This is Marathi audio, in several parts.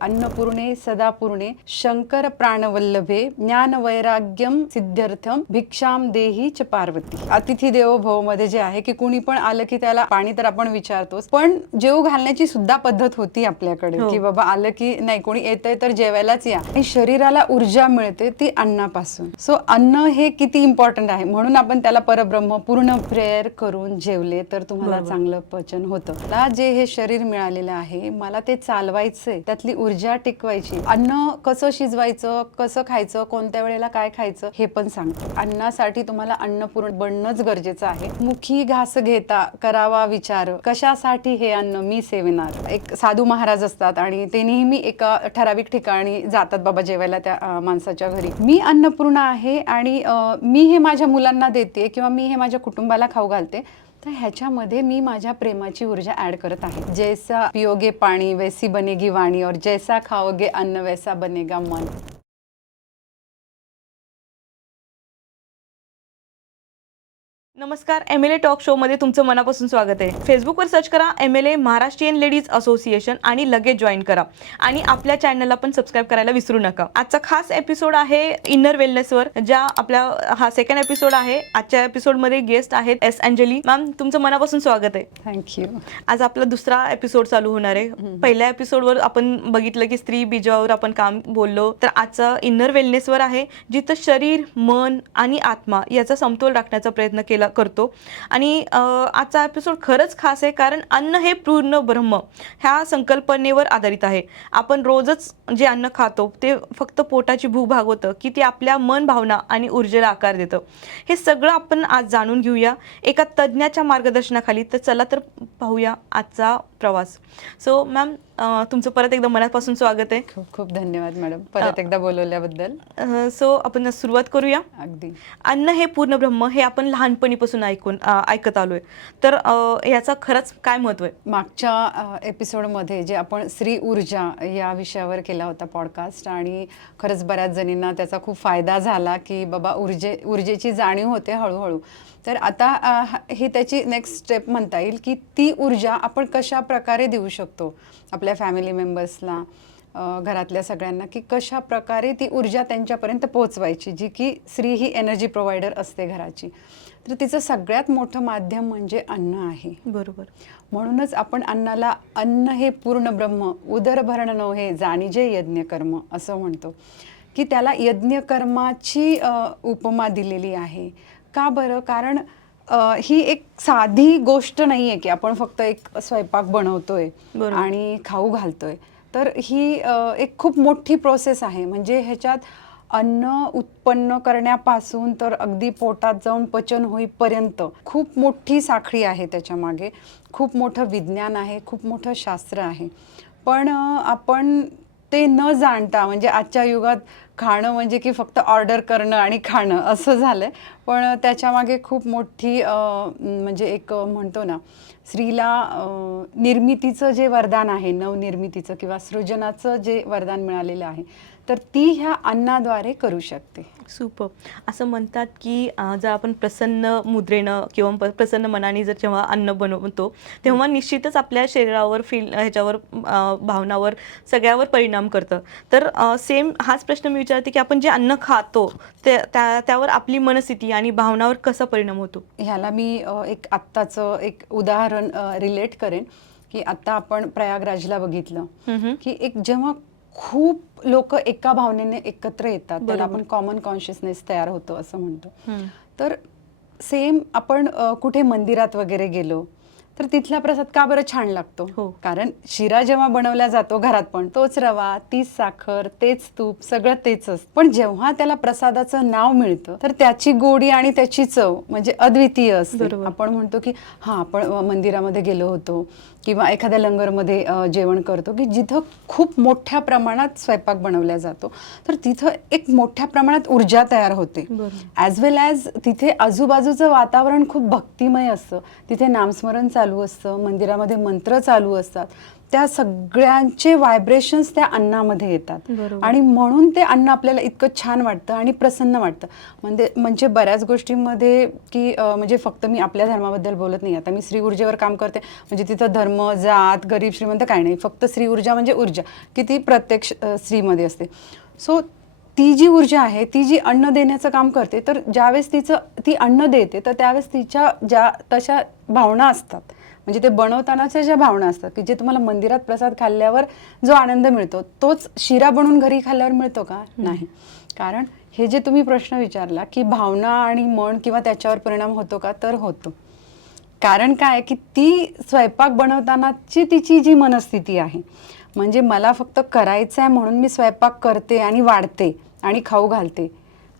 अन्नपूर्णे सदापूर्णे शंकर प्राणवल्लभे ज्ञान वैराग्यम सिद्ध्यर्थम भिक्षाम देही च पार्वती. अतिथी देवो भवमध्ये जे आहे की कुणी पण आलं की त्याला पाणी तर आपण विचारतोच पण जेव घालण्याची सुद्धा पद्धत होती आपल्याकडे हो. की बाबा आलं की नाही कोणी येतंय तर जेवायलाच या. आणि शरीराला ऊर्जा मिळते ती अन्नापासून. सो अन्न हे किती इम्पॉर्टंट आहे? म्हणून आपण त्याला परब्रह्म पूर्ण प्रेयर करून जेवले तर तुम्हाला. चांगलं पचन होतं. मला जे हे शरीर मिळालेलं आहे मला ते चालवायचंय त्यातली ऊर्जा टिकवायची. अन्न कसं शिजवायचं कसं खायचं कोणत्या वेळेला काय खायचं हे पण सांगतो. अन्नासाठी तुम्हाला अन्नपूर्ण बनणंच गरजेचं आहे. मुखी घास घेता करावा विचार. कशासाठी हे अन्न मी सेविनार एक साधू महाराज असतात आणि ते नेहमी एका ठराविक ठिकाणी जातात बाबा जेवायला त्या माणसाच्या घरी. मी अन्नपूर्ण आहे आणि मी हे माझ्या मुलांना देते किंवा मी हे माझ्या कुटुंबाला खाऊ घालते. तर ह्याच्यामध्ये मी माझ्या प्रेमाची ऊर्जा ऍड करत आहे. जैसा पियोगे पाणी वैसी बनेगी वाणी और जैसा खाओगे अन्न वैसा बनेगा मन. नमस्कार M L A talk show मध्ये तुमचं मनापासून स्वागत आहे. फेसबुकवर सर्च करा M L A Maharashtrian ladies association आणि लगेच जॉईन करा. आणि आपल्या चॅनलला पण सबस्क्राईब करायला विसरू नका. आजचा खास एपिसोड आहे इनर वेलनेसवर ज्या आपल्या हा सेकंड एपिसोड आहे. आजच्या एपिसोडमध्ये गेस्ट आहेत एस अंजली मॅम तुमचं मनापासून स्वागत आहे. थँक्यू आज आपला दुसरा एपिसोड चालू होणार आहे. पहिल्या एपिसोडवर आपण बघितलं की स्त्री बीजावर आपण काम बोललो. तर आजचा इनर वेलनेसवर आहे जिथं शरीर मन आणि आत्मा याचा समतोल राखण्याचा प्रयत्न केला. करतो. आणि आजचा एपिसोड खरंच खास आहे कारण अन्न हे पूर्ण ब्रह्म ह्या संकल्पनेवर आधारित आहे. आपण रोजच जे अन्न खातो ते फक्त पोटाची भूक भागवतं की ते आपल्या मन भावना आणि ऊर्जेला आकार देतं. हे सगळं आपण आज जाणून घेऊया. एका तज्ज्ञाच्या मार्गदर्शनाखाली तर चला तर पाहूया आजचा प्रवास. सो मॅम तुमचं परत एकदा मनापासून स्वागत आहे. खूप खूप धन्यवाद मॅडम परत एकदा बोलवल्याबद्दल. सो आपण सुरुवात करूया. अगदी. अन्न हे पूर्ण ब्रह्म हे आपण लहानपणीपासून ऐकून ऐकत आलोय. तर याचा खरंच काय महत्त्व आहे? मागच्या एपिसोडमध्ये जे आपण स्त्री ऊर्जा या विषयावर केला होता पॉडकास्ट आणि खरंच बऱ्याच जणींना त्याचा खूप फायदा झाला की बाबा ऊर्जे ऊर्जेची जाणीव होते हळूहळू. तर आता ही त्याची नेक्स्ट स्टेप म्हणता येईल की ती ऊर्जा आपण कशा प्रकारे देऊ शकतो आपल्या फॅमिली मेंबर्सला घरातल्या सगळ्यांना? की कशा प्रकारे ती ऊर्जा त्यांच्यापर्यंत पोहोचवायची जी की स्त्री ही एनर्जी प्रोव्हायडर असते घराची? तर तिचं सगळ्यात मोठं माध्यम म्हणजे अन्न आहे. बरोबर. म्हणूनच आपण अन्नाला अन्न हे पूर्ण ब्रह्म उदरभरण नव्हे जाणीजे यज्ञकर्म असं म्हणतो. की त्याला यज्ञकर्माची उपमा दिलेली आहे. का बरं? कारण ही एक साधी गोष्ट नाही आहे की आपण फक्त एक स्वयंपाक बनवतोय. आणि खाऊ घालतोय. तर ही एक खूप मोठी प्रोसेस आहे. म्हणजे ह्याच्यात अन्न उत्पन्न करण्यापासून तर अगदी पोटात जाऊन पचन होईपर्यंत खूप मोठी साखळी आहे त्याच्यामागे. खूप मोठं विज्ञान आहे खूप मोठं शास्त्र आहे. पण आपण ते न जाणता म्हणजे आजच्या युगात खाणं म्हणजे की फक्त ऑर्डर करणं आणि खाणं असं झालंय. पण त्याच्यामागे खूप मोठी म्हणजे एक म्हणतो ना स्त्रीला निर्मितीचं जे वरदान आहे नवनिर्मितीचं किंवा सृजनाचं जे वरदान मिळालेलं आहे तर ती ह्या अन्नाद्वारे करू शकते. सुपर असं म्हणतात की जर आपण प्रसन्न मुद्रेनं किंवा प्रसन्न मनाने जर जेव्हा अन्न बनवतो तेव्हा निश्चितच आपल्या शरीरावर फील ह्याच्यावर भावनावर सगळ्यावर परिणाम करतं. तर सेम हाच प्रश्न मी विचारते की आपण जे अन्न खातो ते त्या त्यावर आपली मनस्थिती आणि भावनावर कसा परिणाम होतो? ह्याला मी एक आत्ताचं एक उदाहरण रिलेट करेन की आत्ता आपण प्रयागराजला बघितलं. की एक जेव्हा खूप लोक एका भावनेने एकत्र येतात त्याला. आपण कॉमन कॉन्शियसनेस तयार होतो असं म्हणतो. तर सेम आपण कुठे मंदिरात वगैरे गेलो तर तिथला प्रसाद का बरं छान लागतो हो. कारण शिरा जेव्हा बनवला जातो घरात पण तोच रवा तीच साखर तेच तूप सगळं तेच असतं पण जेव्हा त्याला प्रसादाचं नाव मिळतं तर त्याची गोडी आणि त्याची चव म्हणजे अद्वितीय असते. आपण म्हणतो की हा आपण मंदिरामध्ये गेलो होतो किंवा एखाद्या लंगरमध्ये जेवण करतो की जिथं खूप मोठ्या प्रमाणात स्वयंपाक बनवला जातो तर तिथं एक मोठ्या प्रमाणात ऊर्जा तयार होते. ॲज वेल ॲज तिथे आजूबाजूचं वातावरण खूप भक्तिमय असतं तिथे नामस्मरण चालू चालू असतं मंदिरामध्ये मंत्र चालू असतात त्या सगळ्यांचे व्हायब्रेशन्स त्या अन्नामध्ये येतात. आणि म्हणून ते अन्न आपल्याला इतकं छान वाटतं आणि प्रसन्न वाटतं. म्हणजे म्हणजे बऱ्याच गोष्टींमध्ये की म्हणजे फक्त मी आपल्या धर्माबद्दल बोलत नाही. आता मी श्री ऊर्जेवर काम करते. म्हणजे तिथं धर्म जात गरीब श्रीमंत काही नाही. फक्त स्त्री ऊर्जा म्हणजे ऊर्जा की ती प्रत्येक स्त्रीमध्ये असते. सो ती जी ऊर्जा आहे ती जी अन्न देण्याचं काम करते तर ज्यावेळेस तिचं ती अन्न देते तर त्यावेळेस तिच्या ज्या तशा भावना असतात. म्हणजे ते बनवतानाच्या ज्या भावना असतात की जे तुम्हाला मंदिरात प्रसाद खाल्ल्यावर जो आनंद मिळतो तोच शिरा बनवून घरी खाल्ल्यावर मिळतो का? नाही. कारण हे जे तुम्ही प्रश्न विचारला की भावना आणि मन किंवा त्याच्यावर परिणाम होतो का? तर होतो. कारण काय? की ती स्वयंपाक बनवतानाची तिची जी मनस्थिती आहे म्हणजे मला फक्त करायचं आहे म्हणून मी स्वयंपाक करते आणि वाढते आणि खाऊ घालते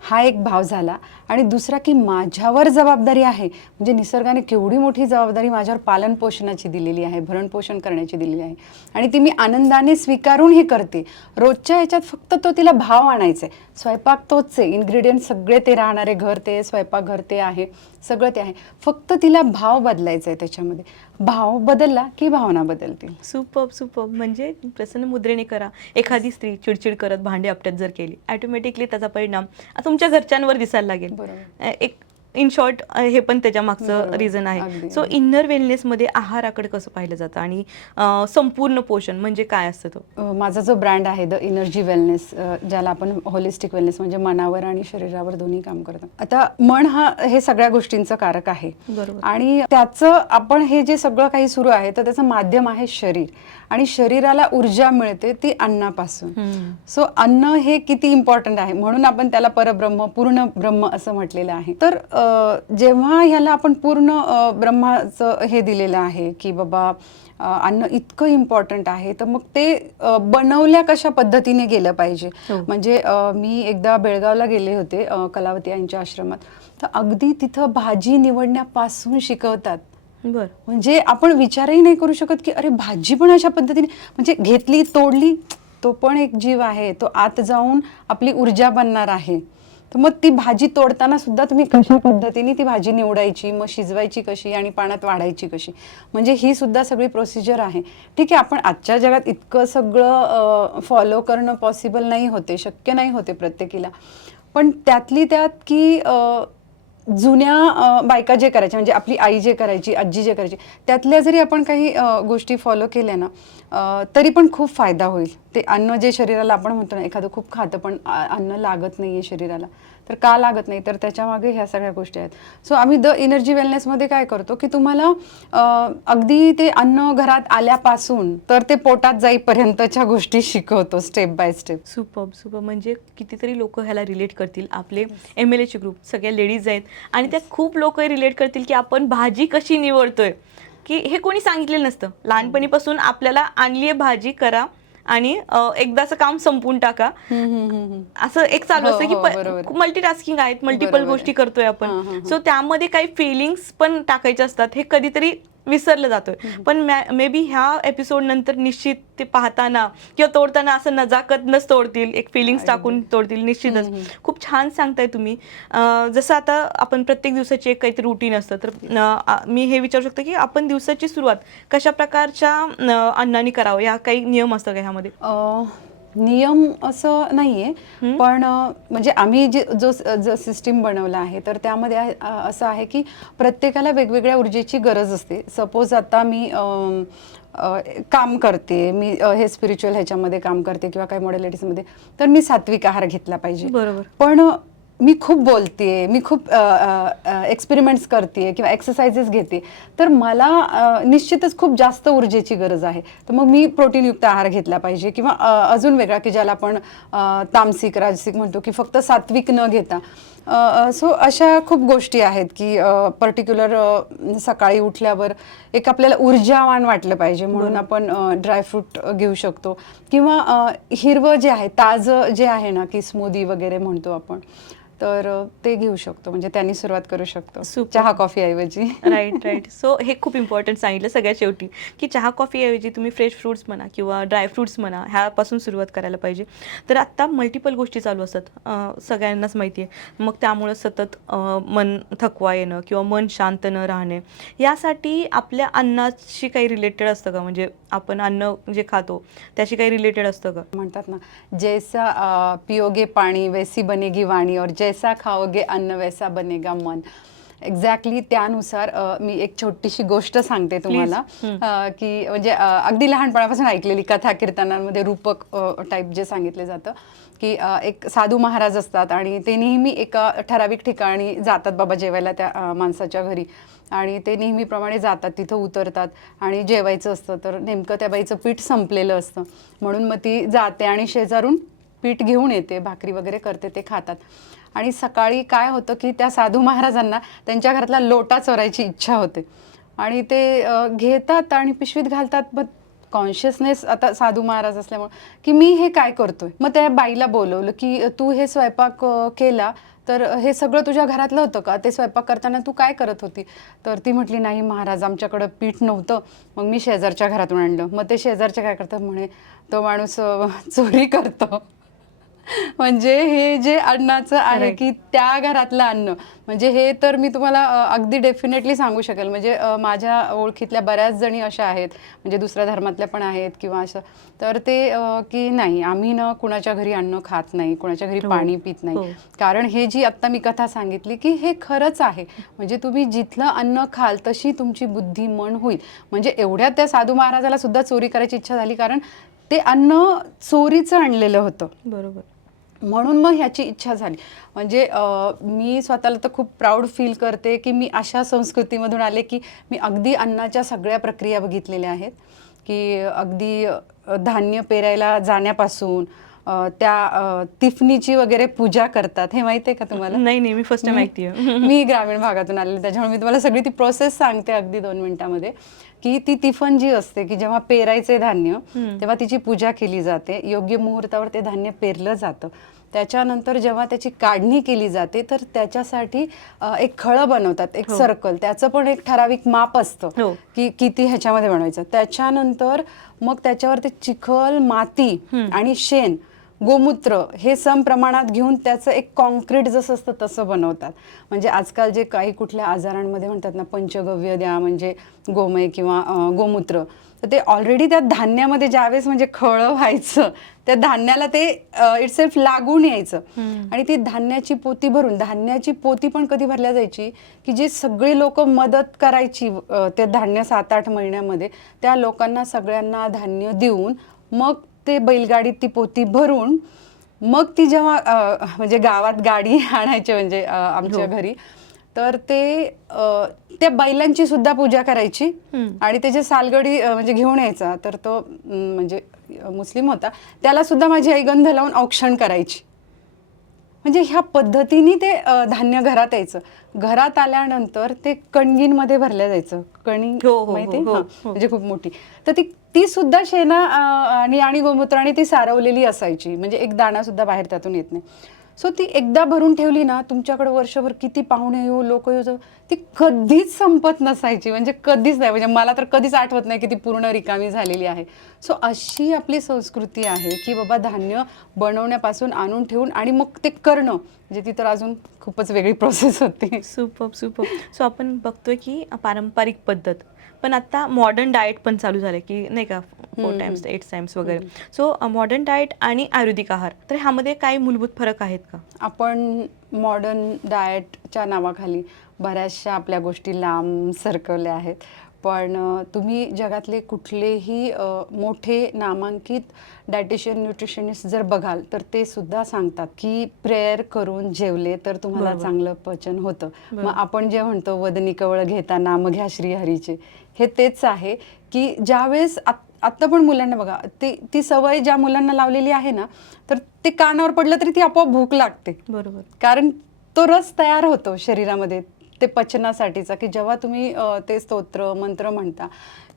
हा एक भाव झाला. आणि दुसरा की माझ्यावर जबाबदारी आहे. म्हणजे निसर्गाने केवढी मोठी जबाबदारी माझ्यावर पालन पोषणाची दिलेली आहे भरणपोषण करण्याची दिलेली आहे. आणि ती मी आनंदाने स्वीकारून हे करते. रोजच्या याच्यात फक्त तो तिला भाव आणायचा आहे स्वयंपाक तोच आहे. इन्ग्रेडियंट सगळे ते राहणारे घर ते स्वयंपाक घर ते आहे. सगळं ते आहे. फक्त तिला भाव बदलायचा आहे त्याच्यामध्ये. भाव बदलला की भावना बदलतील? सुपर सुपर म्हणजे प्रसन्न मुद्रेने करा. एखादी स्त्री चिडचिड करत भांडी आपट्यात जर केली ऑटोमॅटिकली त्याचा परिणाम तुमच्या घरच्यांवर दिसायला लागेल. एक इन शॉर्ट हे पण त्याच्या मागचं. रिझन आहे सो. इन्नर वेलनेसमध्ये आहाराकडे कसं पाहिलं जातं आणि संपूर्ण पोषण म्हणजे काय असतं तो माझा जो ब्रँड आहे द एनर्जी वेलनेस ज्याला आपण होलिस्टिक वेलनेस म्हणजे मनावर आणि शरीरावर दोन्ही काम करतो आता मन हा हे सगळ्या गोष्टींचं कारक आहे बरोबर. आणि त्याचं आपण हे जे सगळं काही सुरू आहे तर त्याचं माध्यम आहे शरीर आणि शरीराला ऊर्जा मिळते ती अन्नापासून. सो अन्न हे किती इम्पॉर्टंट आहे म्हणून आपण त्याला परब्रह्म पूर्ण ब्रह्म असं म्हटलेलं आहे तर जेव्हा ह्याला आपण पूर्ण ब्रह्माचं हे दिलेलं आहे की बाबा अन्न इतकं इम्पॉर्टंट आहे तर मग ते बनवल्या कशा पद्धतीने गेलं पाहिजे? हो. म्हणजे मी एकदा बेळगावला गेले होते कलावती यांच्या आश्रमात. तर अगदी तिथं भाजी निवडण्यापासून शिकवतात. बर. म्हणजे आपण विचारही नाही करू शकत की अरे भाजी पण अशा पद्धतीने म्हणजे घेतली तोडली तो पण एक जीव आहे. तो आत जाऊन आपली ऊर्जा बनणार आहे. तर मग ती भाजी तोडताना सुद्धा तुम्ही कशा पद्धतीने ती भाजी निवडायची? मग शिजवायची कशी आणि पाण्यात वाढायची कशी? म्हणजे ही सुद्धा सगळी प्रोसिजर आहे. ठीक आहे आपण आजच्या जगात इतकं सगळं फॉलो करणं पॉसिबल नाही होते शक्य नाही होते प्रत्येकीला. पण त्यातली त्यात की जुन्या बायका जे करायच्या म्हणजे आपली आई जे करायची आजी जे करायची त्यातल्या जरी आपण काही गोष्टी फॉलो केल्या ना तरी पण खूप फायदा होईल. ते अन्न जे शरीराला आपण म्हणतो ना एखादं खूप खातं पण अन्न लागत नाही आहे शरीराला. तर का लागत नाही? तर त्याच्यामागे ह्या सगळ्या गोष्टी आहेत. सो आम्ही द एनर्जी वेलनेसमध्ये काय करतो की तुम्हाला अगदी ते अन्न घरात आल्यापासून तर ते पोटात जाईपर्यंतच्या गोष्टी शिकवतो step by step super super म्हणजे कितीतरी लोक ह्याला रिलेट करतील. आपले एम एल एचे ग्रुप सगळ्या लेडीज आहेत. आणि त्या खूप लोक रिलेट करतील की आपण भाजी कशी निवडतोय. की हे कोणी सांगितलेलं नसतं. लहानपणीपासून आपल्याला आणली आहे भाजी करा. आणि एकदाचं काम संपून टाका. असं एक चालू हो, असतं हो. की मल्टीटास्किंग आहेत मल्टिपल. गोष्टी करतोय हां, आपण हां, सो त्यामध्ये काही फिलिंग्स पण टाकायचे असतात. हे कधीतरी विसरलं जातोय. पण मे बी ह्या एपिसोड नंतर निश्चित ते पाहताना किंवा तोडताना असं नजाकतनच तोडतील एक फिलिंग्स टाकून तोडतील निश्चितच. खूप छान सांगताय तुम्ही. जसं आता आपण प्रत्येक दिवसाची एक काहीतरी रुटीन असतं तर मी हे विचारू शकतो की आपण दिवसाची सुरुवात कशा प्रकारच्या अन्नाने करावं? या काही नियम असतं का ह्यामध्ये? नियम असं नाहीये. पण म्हणजे आम्ही जे जो जो सिस्टीम बनवला आहे तर त्यामध्ये असं आहे की प्रत्येकाला वेगवेगळ्या ऊर्जेची गरज असते. सपोज आता मी काम करते मी हे स्पिरिच्युअल ह्याच्यामध्ये काम करते किंवा काही मॉडेलिटीजमध्ये तर मी सात्विक आहार घेतला पाहिजे. बरोबर. पण मी खूप बोलते मी खूप एक्सपेरिमेंट्स करते किंवा एक्सरसाइजेस घेते तर मला निश्चितच खूप जास्त ऊर्जेची गरज आहे. तर मग मी प्रोटीनयुक्त आहार घेतला पाहिजे किंवा अजून वेगळा की ज्याला आपण तामसिक राजसिक म्हणतो की फक्त सात्विक न घेता. सो अशा खूप गोष्टी आहेत की पर्टिक्युलर सकाळी उठल्यावर एक आपल्याला ऊर्जावान वाटलं पाहिजे. म्हणून आपण ड्रायफ्रूट घेऊ शकतो. किंवा हिरवं जे आहे ताजं जे आहे ना की स्मूदी वगैरे म्हणतो आपण तर ते घेऊ शकतो. म्हणजे त्यांनी सुरुवात करू शकतो. चहा कॉफी ऐवजी. राईट राईट सो हे खूप इम्पॉर्टंट सांगितलं सगळ्यात शेवटी की चहा कॉफीऐवजी तुम्ही फ्रेश फ्रुट्स म्हणा किंवा ड्राय फ्रुट्स म्हणा ह्यापासून सुरुवात करायला पाहिजे. तर आत्ता मल्टिपल गोष्टी चालू असतात सगळ्यांनाच माहिती आहे. मग त्यामुळं सतत मन थकवा येणं किंवा मन शांत न राहणे यासाठी आपल्या अन्नाशी काही रिलेटेड असतं का? म्हणजे आपण अन्न जे खातो त्याशी काही रिलेटेड असतं का? म्हणतात ना जैसा पियोगे पाणी वैसी बनेगी वाणी और जैसा खाओगे अन्न वैसा बनेगा मन. एक्झॅक्टली त्यानुसार मी एक छोटीशी गोष्ट सांगते तुम्हाला की म्हणजे अगदी लहानपणापासून ऐकलेली कथा कीर्तनांमध्ये रूपक टाईप जे सांगितले जातं की एक साधू महाराज असतात आणि ते नेहमी एका ठराविक ठिकाणी जातात बाबा जेवायला त्या माणसाच्या घरी. आणि ते नेहमीप्रमाणे जातात तिथं उतरतात आणि जेवायचं असतं तर नेमकं त्या बाईचं पीठ संपलेलं असतं. म्हणून मग ती जाते आणि शेजारून पीठ घेऊन येते भाकरी वगैरे करते ते खातात. आणि सकाळी काय होतं की त्या साधू महाराजांना त्यांच्या घरातला लोटा चोरायची इच्छा होते. आणि ते घेतात आणि पिशवीत घालतात मग कॉन्शियसनेस आता साधू महाराज असल्यामुळे की मी हे काय करतोय? मग त्या बाईला बोलवलं की तू हे स्वयंपाक केला तर हे सगळं तुझ्या घरातलं होतं का? ते स्वयंपाक करताना तू काय करत होती? तर ती म्हटली नाही महाराज आमच्याकडं पीठ नव्हतं. मग मी शेजारच्या घरातून आणलं. मग ते शेजारच्या काय करतात म्हणे तो माणूस चोरी करतो. म्हणजे हे जे अन्नाचं आहे. की त्या घरातलं अन्न. म्हणजे हे तर मी तुम्हाला अगदी डेफिनेटली सांगू शकेल. म्हणजे माझ्या ओळखीतल्या बऱ्याच जणी अशा आहेत. म्हणजे दुसऱ्या धर्मातल्या पण आहेत किंवा असं. तर ते की नाही आम्ही ना कुणाच्या घरी अन्न खात नाही कुणाच्या घरी हो. पाणी पित हो. नाही कारण हे जी आत्ता मी कथा सांगितली की हे खरंच आहे. म्हणजे तुम्ही जिथलं अन्न खाल तशी तुमची बुद्धी मन होईल. म्हणजे एवढ्यात त्या साधू महाराजाला सुद्धा चोरी करायची इच्छा झाली. कारण ते अन्न चोरीचं आणलेलं होतं. बरोबर. म्हणून मग ह्याची इच्छा झाली. म्हणजे मी स्वतःला तर खूप प्राऊड फील करते की मी अशा संस्कृतीमधून आले की मी अगदी अन्नाच्या सगळ्या प्रक्रिया बघितलेल्या आहेत. की अगदी धान्य पेरायला जाण्यापासून त्या तिफनीची वगैरे पूजा करतात हे माहिती आहे का तुम्हाला नाही नाही मी फर्स्ट टाइम मी- ऐकते मी ग्रामीण भागातून आलेले त्याच्यामुळे मी तुम्हाला सगळी ती प्रोसेस सांगते अगदी दोन मिनिटामध्ये की ती तिफन जी असते की जेव्हा पेरायचे धान्य. तेव्हा तिची पूजा केली जाते योग्य मुहूर्तावर ते धान्य पेरलं जातं त्याच्यानंतर जेव्हा त्याची काढणी केली जाते तर त्याच्यासाठी एक खळं बनवतात एक हो. सर्कल त्याचं पण एक ठराविक माप असतं हो. की किती ह्याच्यामध्ये बनवायचं त्याच्यानंतर मग त्याच्यावर ते चिखल माती. आणि शेण गोमूत्र हे सम प्रमाणात घेऊन त्याचं एक कॉन्क्रीट जसं असतं तसं बनवतात म्हणजे आजकाल जे काही कुठल्या आजारांमध्ये म्हणतात ना पंचगव्य द्या म्हणजे गोमय किंवा गोमूत्र तर ते ऑलरेडी त्या धान्यामध्ये ज्यावेळेस म्हणजे खळं व्हायचं त्या धान्याला ते इट सेल्फ लागून यायचं. आणि ती धान्याची पोती भरून धान्याची पोती पण कधी भरल्या जायची की जी सगळी लोक मदत करायची ते धान्य सात आठ महिन्यामध्ये त्या लोकांना सगळ्यांना धान्य देऊन मग ते बैलगाडीत ती पोती भरून मग ती जेव्हा म्हणजे गावात गाडी आणायची म्हणजे आमच्या हो. घरी तर ते त्या बैलांची सुद्धा पूजा करायची. आणि त्याची सालगडी म्हणजे घेऊन यायचा तर तो म्हणजे मुस्लिम होता त्याला सुद्धा माझी आई गंध लावून औक्षण करायची म्हणजे ह्या पद्धतीने ते धान्य घरात यायचं घरात आल्यानंतर ते कणगींमध्ये भरल्या जायचं कणी हो, हो, माहिती. म्हणजे खूप मोठी तर ती ती सुद्धा शेणा आणि आणि गोमूत्राने ती सारवलेली असायची. म्हणजे एक दाणा सुद्धा बाहेर त्यातून येत नाही. सो ती एकदा भरून ठेवली ना तुमच्याकडे वर्षभर किती पाहुणे येऊ लोक येऊ जाऊ, ती कधीच संपत नसायची. म्हणजे कधीच नाही. म्हणजे मला तर कधीच आठवत नाही की ती पूर्ण रिकामी झालेली आहे. सो अशी आपली संस्कृती आहे की बाबा धान्य बनवण्यापासून आणून ठेवून आणि मग ते करणं म्हणजे ती तर अजून खूपच वेगळी प्रोसेस होती. सुपर सुपर सो आपण बघतोय की पारंपरिक पद्धत. पण आता मॉडर्न डाएट पण चालू झालं की नाही का फोर टाइम्स. एट टाइम्स वगैरे सो मॉडर्न डाएट आणि आयुर्वेदिक आहार तर ह्यामध्ये काही मूलभूत फरक आहेत का आपण मॉडर्न डाएटच्या नावाखाली बऱ्याचशा आपल्या गोष्टी लांब सरकवल्या आहेत पण तुम्ही जगातले कुठलेही मोठे नामांकित डायटिशियन न्यूट्रिशनिस्ट जर बघाल तर ते सुद्धा सांगतात की प्रेयर करून जेवले तर तुम्हाला. चांगलं पचन होतं मग. आपण जे म्हणतो वदनी कवळ घेता नाम घ्या श्रीहरीचे हे तेच आहे की ज्यावेळेस आत- आत्ता पण मुलांना बघा ते ती सवय ज्या मुलांना लावलेली आहे ना तर ते कानावर पडलं तरी ती आपोआप भूक लागते. बरोबर. कारण तो रस तयार होतो शरीरामध्ये ते पचनासाठीचा की जेव्हा तुम्ही ते स्तोत्र मंत्र म्हणता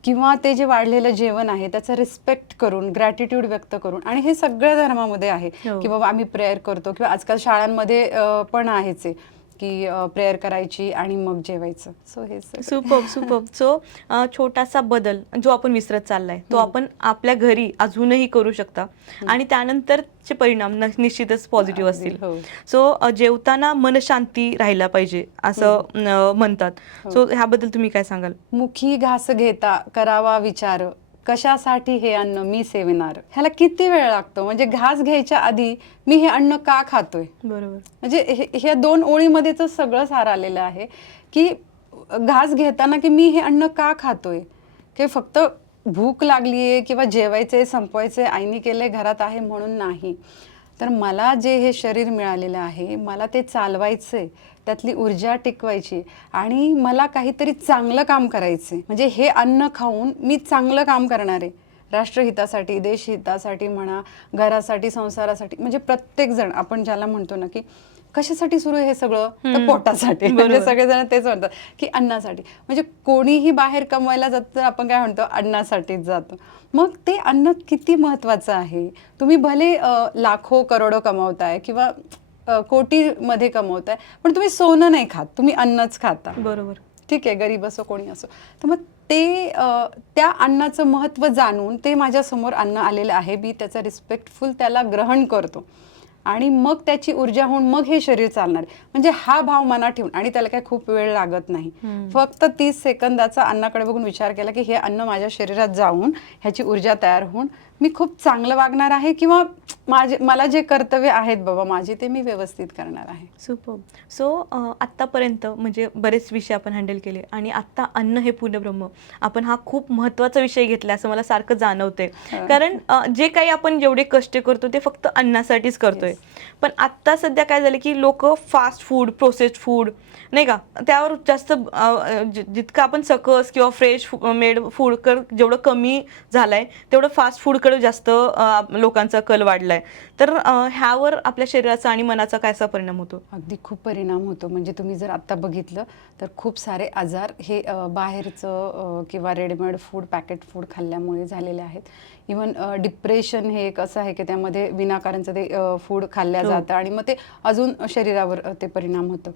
किंवा ते जे वाढलेलं जेवण आहे त्याचा रिस्पेक्ट करून ग्रॅटिट्यूड व्यक्त करून आणि हे सगळ्या धर्मामध्ये आहे हो. की बाबा आम्ही प्रेयर करतो किंवा आजकाल शाळांमध्ये पण आहेच आहे की प्रेयर करायची आणि मग जेवायचं. सो हे सुपर सो छोटासा बदल जो आपण विसरत चाललाय तो आपण आपल्या घरी अजूनही करू शकता. आणि त्यानंतरचे परिणाम निश्चितच पॉझिटिव्ह असतील. हो. सो जेवताना मनशांती राहायला पाहिजे असं अं, म्हणतात. सो ह्याबद्दल तुम्ही काय सांगाल? मुखी घास घेता करावा विचार. कशासाठी हे अन्न मी सेविनार ह्याला किती वेळ लागतो? म्हणजे घास घ्यायच्या आधी मी हे अन्न का खातोय? बरोबर. म्हणजे ह्या दोन ओळीमध्येच सगळं सार आलेलं आहे की घास घेताना की मी हे अन्न का खातोय? की फक्त भूक लागली आहे किंवा जेवायचे संपवायचे आईने केले घरात आहे म्हणून नाही. तर मला जे हे शरीर मिळालेलं आहे मला ते चालवायचंय त्यातली ऊर्जा टिकवायची आणि मला काहीतरी चांगलं काम करायचंय. म्हणजे हे अन्न खाऊन मी चांगलं काम करणार. आहे राष्ट्रहितासाठी देशहितासाठी म्हणा घरासाठी संसारासाठी म्हणजे प्रत्येकजण आपण ज्याला म्हणतो ना की कशासाठी सुरू आहे हे सगळं? तर. पोटासाठी. म्हणजे. सगळेजण तेच म्हणतात की अन्नासाठी. म्हणजे कोणीही बाहेर कमवायला जातं तर आपण काय म्हणतो अन्नासाठीच जातो. मग ते अन्न किती महत्वाचं आहे? तुम्ही भले लाखो करोडो कमावताय किंवा अं, कोटीमध्ये कमवताय पण तुम्ही सोनं नाही खात. तुम्ही अन्नच खाता. बरोबर. ठीक आहे गरीब असो कोणी असो. तर मग ते त्या अन्नाचं महत्त्व जाणून ते माझ्यासमोर अन्न आलेलं आहे. मी त्याचा रिस्पेक्टफुल त्याला ग्रहण करतो. आणि मग त्याची ऊर्जा होऊन मग हे शरीर चालणार. म्हणजे हा भाव मनात ठेवून आणि त्याला काही खूप वेळ लागत नाही. फक्त तीस सेकंदाचा अन्नाकडे बघून विचार केला की हे अन्न माझ्या शरीरात जाऊन ह्याची ऊर्जा तयार होऊन मी खूप चांगलं वागणार आहे किंवा माझे मला जे कर्तव्य आहेत बाबा माझी ते मी व्यवस्थित करणार आहे. सुपर सो आत्तापर्यंत म्हणजे बरेच विषय आपण हँडल केले आणि आत्ता अन्न हे पूर्णब्रह्म. आपण हा खूप महत्त्वाचा विषय घेतला असं मला सारखं जाणवतंय. हा. कारण जे काही आपण जेवढे कष्ट करतो ते फक्त अन्नासाठीच करतोय. पण आत्ता सध्या काय झालं की लोक फास्ट फूड प्रोसेस्ड फूड नाही का? त्यावर जास्त जितकं आपण सकस किंवा फ्रेश मेड फूड कर जेवढं कमी झालंय तेवढं फास्ट फूडकडे जास्त अ, लोकांचा कल वाढलाय. तर ह्यावर आपल्या शरीराचा आणि मनाचा काय असा परिणाम होतो? अगदी खूप परिणाम होतो. म्हणजे तुम्ही जर आत्ता बघितलं तर खूप सारे आजार हे बाहेरचं किंवा रेडीमेड फूड पॅकेट फूड खाल्ल्यामुळे झालेले आहेत. इवन डिप्रेशन हे एक असं आहे की त्यामध्ये विनाकारणचं ते फूड खाल्ल्या हो. जातं आणि मग ते अजून शरीरावर ते परिणाम होतं.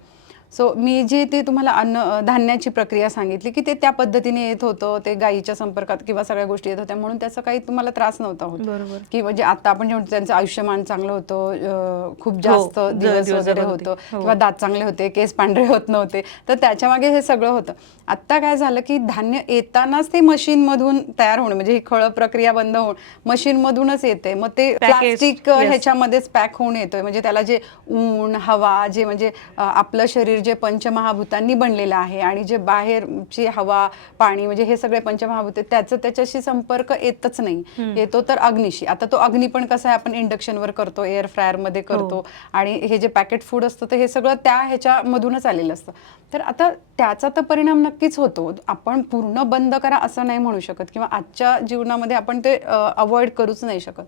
सो मी जे ते तुम्हाला अन्न धान्याची प्रक्रिया सांगितली की ते त्या पद्धतीने येत होतं ते गायीच्या संपर्कात किंवा सगळ्या गोष्टी येत होत्या म्हणून त्याचा काही तुम्हाला त्रास नव्हता होत बरोबर की म्हणजे आता आपण जे त्यांचं आयुष्यमान चांगलं होतं खूप जास्त हो, ज- दिवस वगैरे होते. हो. किंवा दात चांगले होते केस पांढरे होत नव्हते तर त्याच्यामागे हे सगळं होतं आत्ता काय झालं की धान्य येतानाच ते मशीन मधून तयार होणं म्हणजे ही खळ प्रक्रिया बंद होऊन मशीन मधूनच येते मग ते प्लास्टिक. ह्याच्यामध्येच पॅक होऊन येतोय म्हणजे त्याला जे ऊन हवा जे म्हणजे आपलं शरीर जे पंचमहाभूतांनी बनलेलं आहे आणि जे बाहेरची हवा पाणी म्हणजे हे सगळे पंचमहाभूत आहेत, त्याचं त्याच्याशी संपर्क येतच नाही. येतो तर अग्निशी. आता तो अग्नी पण कसा आहे आपण इंडक्शनवर करतो एअर फ्रायरमध्ये करतो हो. आणि हे जे पॅकेट फूड असतं तर हे सगळं त्या ह्याच्यामधूनच आलेलं असतं. तर आता त्याचा तर परिणाम नक्कीच होतो. आपण पूर्ण बंद करा असं नाही म्हणू शकत किंवा आजच्या जीवनामध्ये आपण ते अवॉइड करूच नाही शकत.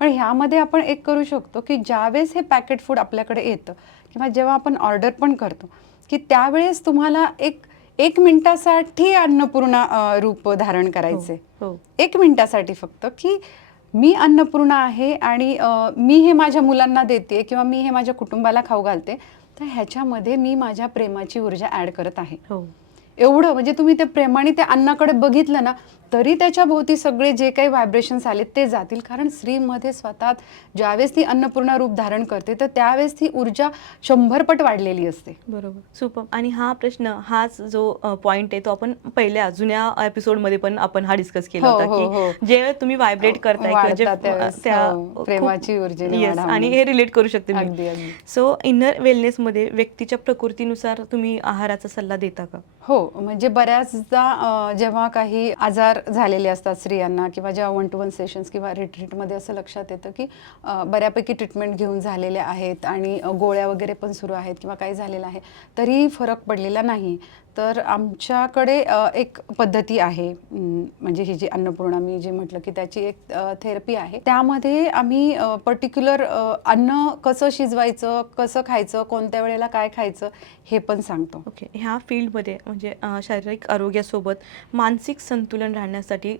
पण ह्यामध्ये आपण एक करू शकतो की ज्यावेळेस हे पॅकेट फूड आपल्याकडे येतं किंवा जेव्हा आपण ऑर्डर पण करतो की त्यावेळेस तुम्हाला एक एक मिनिटासाठी अन्नपूर्ण रूप धारण करायचे. हो. एक मिनिटासाठी फक्त की मी अन्नपूर्णा आहे आणि मी हे माझ्या मुलांना देते किंवा मी हे माझ्या कुटुंबाला खाऊ घालते तर ह्याच्यामध्ये मी माझ्या प्रेमाची ऊर्जा ऍड करत आहे. हो. एवढं म्हणजे तुम्ही त्या प्रेमाने त्या अन्नाकडे बघितलं ना तरी त्याच्या भोवती सगळे जे काही व्हायब्रेशन्स आले ते जातील. कारण स्त्रीमध्ये स्वतः ज्यावेळेस ती अन्नपूर्णा रूप धारण करते तर त्यावेळेस ती ऊर्जा शंभर पट वाढलेली असते. बरोबर. सुपर. आणि हा प्रश्न हाच जो पॉइंट आहे तो आपण पहिल्या जुन्या एपिसोडमध्ये पण आपण हा डिस्कस केला हो, होता हो, हो. की जे तुम्ही व्हायब्रेट करताय किंवा हो, प्रेमाची वाढा आणि. हे रिलेट करू शकते मी. सो इनर वेलनेसमध्ये व्यक्तीच्या प्रकृतीनुसार तुम्ही आहाराचा सल्ला देता का? हो म्हणजे बऱ्याचदा जेव्हा काही आजार झालेले असतात स्त्रियांना किंवा जेव्हा वन टू वन सेशन्स किंवा रिट्रीटमध्ये असं लक्षात येतं की बऱ्यापैकी ट्रीटमेंट घेऊन झालेल्या आहेत आणि गोळ्या वगैरे पण सुरू आहेत किंवा काही झालेलं आहे तरीही फरक पडलेला नाही. तर आमच्याकडे एक पद्धती आहे. म्हणजे ही जी अन्नपूर्णा मी जे म्हटलं की त्याची एक थेरपी आहे. त्यामध्ये आम्ही पर्टिक्युलर अन्न कसं शिजवायचं कसं खायचं कोणत्या वेळेला काय खायचं हे पण सांगतो. ओके. ह्या फील्डमध्ये म्हणजे शारीरिक आरोग्यासोबत मानसिक संतुलन राहण्यासाठी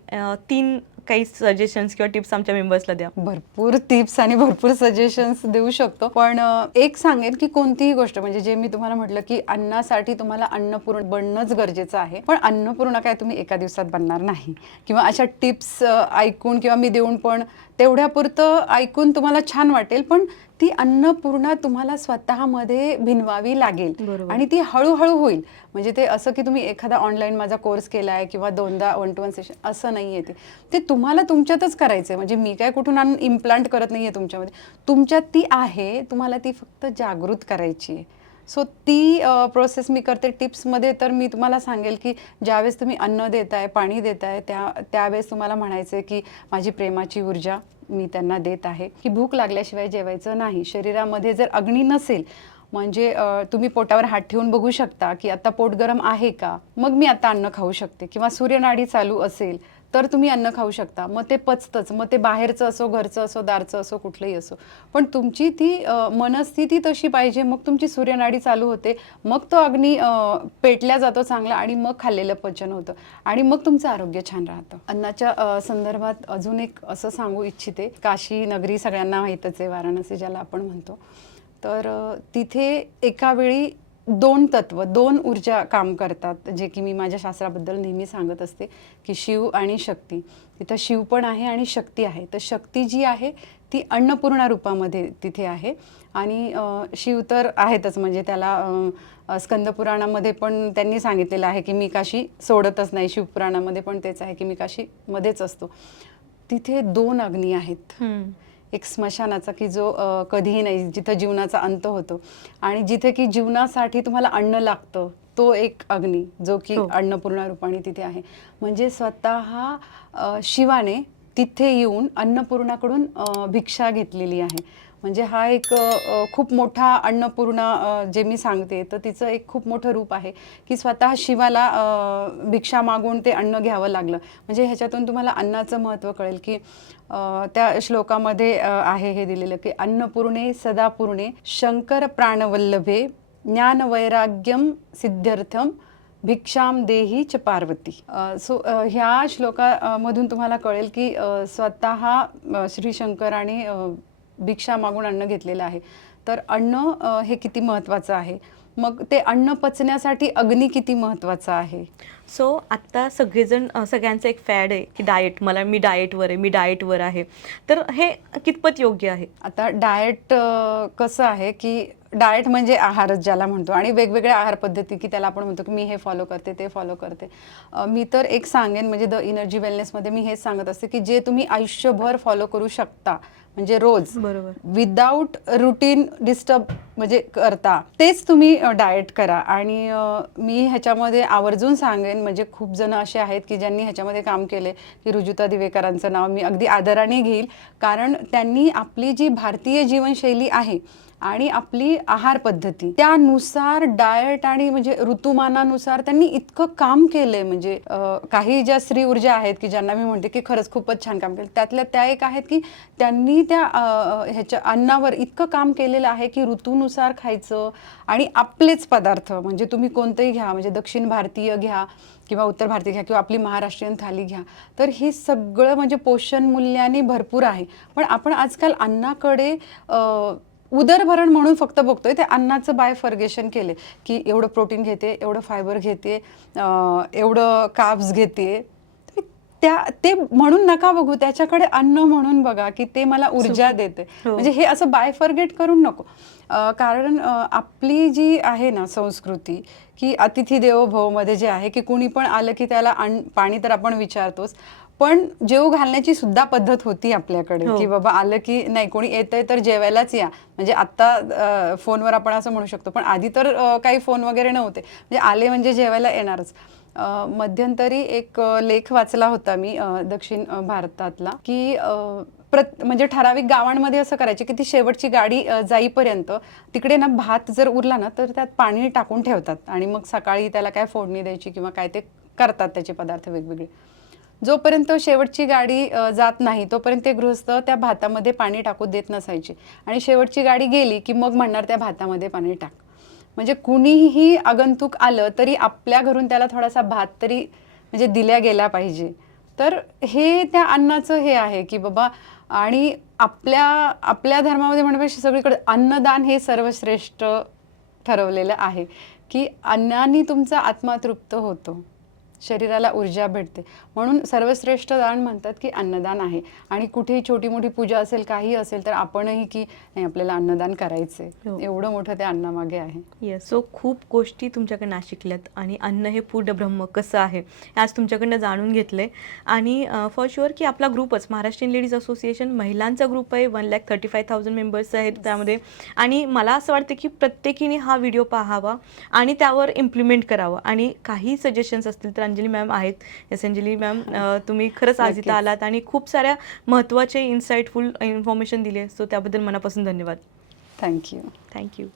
तीन काही सजेशन्स किंवा टिप्स आमच्या मेंबर्सला द्या. भरपूर टिप्स आणि भरपूर सजेशन्स देऊ शकतो. पण एक सांगेन की कोणतीही गोष्ट म्हणजे जे मी तुम्हाला म्हटलं की अन्नासाठी तुम्हाला अन्नपूर्ण बनणंच गरजेचं आहे. पण अन्नपूर्ण काय तुम्ही एका दिवसात बनणार नाही. किंवा अशा टिप्स ऐकून किंवा मी देऊन पण तेवढ्यापुरतं ऐकून तुम्हाला छान वाटेल पण ती अन्नपूर्णा तुम्हाला स्वतःमध्ये भिनवावी लागेल. आणि ती हळूहळू होईल. म्हणजे ते असं की तुम्ही एखादा ऑनलाईन माझा कोर्स केला आहे किंवा दोनदा वन टू वन सेशन असं नाही आहे ते. ते तुम्हाला तुमच्यातच करायचं आहे म्हणजे मी काय कुठून आणून इम्प्लांट करत नाही आहे तुमच्यामध्ये. तुमच्यात ती आहे तुम्हाला ती फक्त जागृत करायची आहे सो ती प्रोसेस मी करते. टिप्समध्ये तर मी तुम्हाला सांगेल की ज्यावेळेस तुम्ही अन्न देताय पाणी देताय त्या त्यावेळेस तुम्हाला म्हणायचं आहे की माझी प्रेमाची ऊर्जा मी त्यांना देत आहे. की भूक लागल्याशिवाय जेवायचं नाही. शरीरामध्ये जर अग्नी नसेल म्हणजे तुम्ही पोटावर हात ठेवून बघू शकता की आता पोट गरम आहे का? मग मी आता अन्न खाऊ शकते. किंवा सूर्यनाडी चालू असेल तर तुम्ही अन्न खाऊ शकता. मग ते पचतंच. मग ते बाहेरचं असो घरचं असो दारचं असो कुठलंही असो. पण तुमची ती मनस्थिती तशी पाहिजे. मग तुमची सूर्यनाडी चालू होते. मग तो अग्नी पेटल्या जातो चांगला आणि मग खाल्लेलं पचन होतं. आणि मग तुमचं आरोग्य छान राहतं. अन्नाच्या संदर्भात अजून एक असं सांगू इच्छिते. काशी नगरी सगळ्यांना माहीतच आहे. वाराणसी ज्याला आपण म्हणतो. तर तिथे एका वेळी दोन तत्व दोन ऊर्जा काम करतात जे की मी माझ्या शास्त्राबद्दल नेहमी सांगत असते की शिव आणि शक्ती. तिथं शिव पण आहे आणि शक्ती आहे. तर शक्ती जी आहे ती अन्नपूर्णा रूपामध्ये तिथे आहे. आणि शिव तर आहेतच. म्हणजे त्याला स्कंदपुराणामध्ये पण त्यांनी सांगितलेलं आहे की मी काशी सोडतच नाही. शिवपुराणामध्ये पण तेच आहे की मी काशीमध्येच असतो. तिथे दोन अग्नी आहेत. एक स्मशानाचा की जो कधीही नाही जिथं जीवनाचा अंत होतो. आणि जिथे की जीवनासाठी तुम्हाला अन्न लागतं तो एक अग्नी जो की हो. अन्नपूर्णा रूपाने तिथे आहे. म्हणजे स्वतः शिवाने तिथे येऊन अन्नपूर्णाकडून भिक्षा घेतलेली आहे. म्हणजे हा एक खूप मोठा अन्नपूर्णा जे मी सांगते तर तिचं एक खूप मोठं रूप आहे की स्वतः शिवाला भिक्षा मागून ते अन्न घ्यावं लागलं. म्हणजे ह्याच्यातून तुम्हाला अन्नाचं महत्त्व कळेल की त्या श्लोकामध्ये आहे हे दिलेलं की अन्नपूर्णे सदापूर्णे शंकर प्राणवल्लभे ज्ञानवैराग्यम सिद्ध्यर्थम भिक्षाम देही च पार्वती. सो ह्या श्लोकामधून तुम्हाला कळेल की स्वतः श्री शंकराने भिक्षा मागून अन्न घेतलेलं आहे. तर अन्न हे किती महत्त्वाचं आहे? मग ते अन्न पचण्यासाठी अग्नी किती महत्त्वाचा आहे? सो आत्ता सगळेजण सगळ्यांचं एक फॅड आहे की डाएट मला मी डाएटवर आहे मी डाएटवर आहे. तर हे कितपत योग्य आहे? आता डाएट कसं आहे की डाएट म्हणजे आहारच ज्याला म्हणतो. आणि वेगवेगळ्या आहार पद्धती की त्याला आपण म्हणतो की मी हे फॉलो करते ते फॉलो करते. मी तर एक सांगेन म्हणजे द इनर्जी वेलनेसमध्ये मी हेच सांगत असते की जे तुम्ही आयुष्यभर फॉलो करू शकता म्हणजे रोज बरोबर. विदाऊट रुटीन डिस्टर्ब म्हणजे करता तेच तुम्ही डाएट करा. आणि मी ह्याच्यामध्ये आवर्जून सांगेन म्हणजे खूप जण असे आहेत की ज्यांनी ह्याच्यामध्ये काम केले की रुजुता दिवेकरांचं नाव मी अगदी आदराने घेईल. कारण त्यांनी आपली जी भारतीय जीवनशैली आहे आणि आपली आहार पद्धती. त्यानुसार डाएट आणि म्हणजे ऋतुमानानुसार त्यांनी इतकं काम केलंय म्हणजे काही ज्या स्त्री ऊर्जा आहेत की ज्यांना मी म्हणते की खरंच खूपच छान काम केलं त्यातल्या त्या एक आहेत की त्यांनी त्या ह्याच्या अन्नावर इतकं काम केलेलं आहे की ऋतूनुसार खायचं आणि आपलेच पदार्थ म्हणजे तुम्ही कोणतंही घ्या म्हणजे दक्षिण भारतीय घ्या किंवा उत्तर भारतीय घ्या किंवा आपली महाराष्ट्रीयन थाली घ्या तर हे सगळं म्हणजे पोषण मूल्याने भरपूर आहे. पण आपण आजकाल अन्नाकडे उदरभरण म्हणून फक्त बघतोय ते अन्नाचं बाय फर्गेशन केले की एवढं प्रोटीन घेते एवढं फायबर घेते एवढं काब्स घेते. त्या ते म्हणून नका बघू. त्याच्याकडे अन्न म्हणून बघा की ते मला ऊर्जा देते. हो. म्हणजे हे असं बाय फर्गेट करून नको. कारण आपली जी आहे ना संस्कृती की अतिथी देवो मध्ये जे आहे की कुणी पण आलं की त्याला अन्न पाणी तर आपण विचारतोच. पण जेव घालण्याची सुद्धा पद्धत होती आपल्याकडे हो. की बाबा आलं की नाही कोणी येतंय तर जेवायलाच या. म्हणजे आता फोनवर आपण असं म्हणू शकतो पण आधी तर काही फोन वगैरे नव्हते. म्हणजे आले म्हणजे जेवायला येणारच. मध्यंतरी एक लेख वाचला होता मी दक्षिण भारतातला की प्रत म्हणजे ठराविक गावांमध्ये असं करायचे की ती शेवटची गाडी जाईपर्यंत तिकडे ना भात जर उरला ना तर त्यात पाणी टाकून ठेवतात. आणि मग सकाळी त्याला काय फोडणी द्यायची किंवा काय ते करतात त्याचे पदार्थ वेगवेगळे. जोपर्यंत शेवटची गाडी जात नाही तोपर्यंत ते गृहस्थ त्या भातामध्ये पाणी टाकू देत नसायचे. आणि शेवटची गाडी गेली की मग म्हणणार त्या भातामध्ये पाणी टाक. म्हणजे कुणीही आगंतुक आलं तरी आपल्या घरून त्याला थोडासा भात तरी म्हणजे दिल्या गेला पाहिजे. तर हे त्या अन्नाचं हे आहे की बाबा आणि आपल्या आपल्या धर्मामध्ये म्हणण्यापेक्षा सगळीकडे अन्नदान हे सर्वश्रेष्ठ ठरवलेलं आहे की अन्नाने तुमचा आत्मा तृप्त होतो. शरीराला ऊर्जा भेटते. म्हणून सर्वश्रेष्ठ दान म्हणतात की अन्नदान आहे. आणि कुठेही छोटी मोठी पूजा असेल काही असेल तर आपणही की नाही आपल्याला अन्नदान करायचंय. हो. एवढं मोठं त्या अन्नामागे आहे. येस सो खूप गोष्टी तुमच्याकडनं शिकल्यात आणि अन्न हे पूर्ण ब्रह्म कसं आहे हे आज तुमच्याकडनं जाणून घेतलंय. आणि फॉर शुअर की आपला ग्रुपच महाराष्ट्रीयन लेडीज असोसिएशन महिलांचा ग्रुप आहे. One lakh thirty five thousand members आहेत त्यामध्ये. आणि मला असं वाटतं की प्रत्येकीने हा व्हिडिओ पाहावा आणि त्यावर इम्प्लिमेंट करावं. आणि काही सजेशन्स असतील तर अंजली मॅम आहेत. येस अंजली मॅम तुम्ही खरंच आज इथं. आलात आणि खूप साऱ्या महत्त्वाचे इन्साईटफुल इन्फॉर्मेशन दिली. सो त्याबद्दल मनापासून धन्यवाद. Thank you thank you